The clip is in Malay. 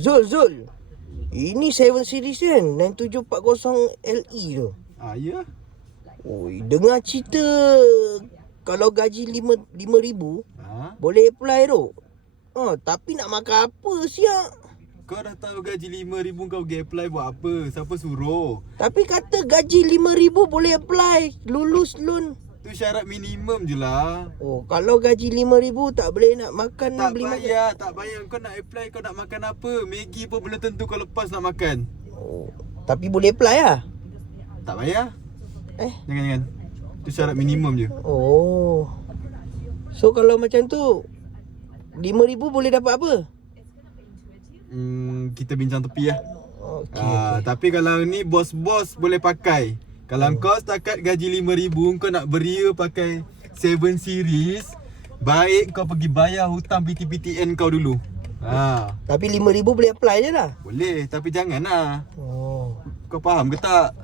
Zul. Ini 7 series kan, 9740 LE tu. Ya. Oi, dengar cerita kalau gaji 5,000 Ha? boleh apply tu. Tapi nak makan apa siap? Kau dah tahu gaji 5,000 kau pergi apply buat apa? Siapa suruh? Tapi kata gaji 5,000 boleh apply, lulus loan. Tu syarat minimum je lah. Kalau gaji 5,000 tak boleh nak makan, Tak beli payah, tak payah. Kau nak apply, kau nak makan apa? Maggi pun belum tentu kau lepas nak makan. Tapi boleh apply lah. Tak payah. Jangan. Tu syarat minimum je. So kalau macam tu 5,000 boleh dapat apa? Kita bincang tepi lah. Okay. Tapi kalau ni bos-bos boleh pakai. Kalau kau setakat gaji 5,000, kau nak beria pakai 7 series, baik kau pergi bayar hutang PTPTN kau dulu. Tapi 5,000 boleh apply je lah. Boleh, tapi jangan lah. Kau faham ke tak?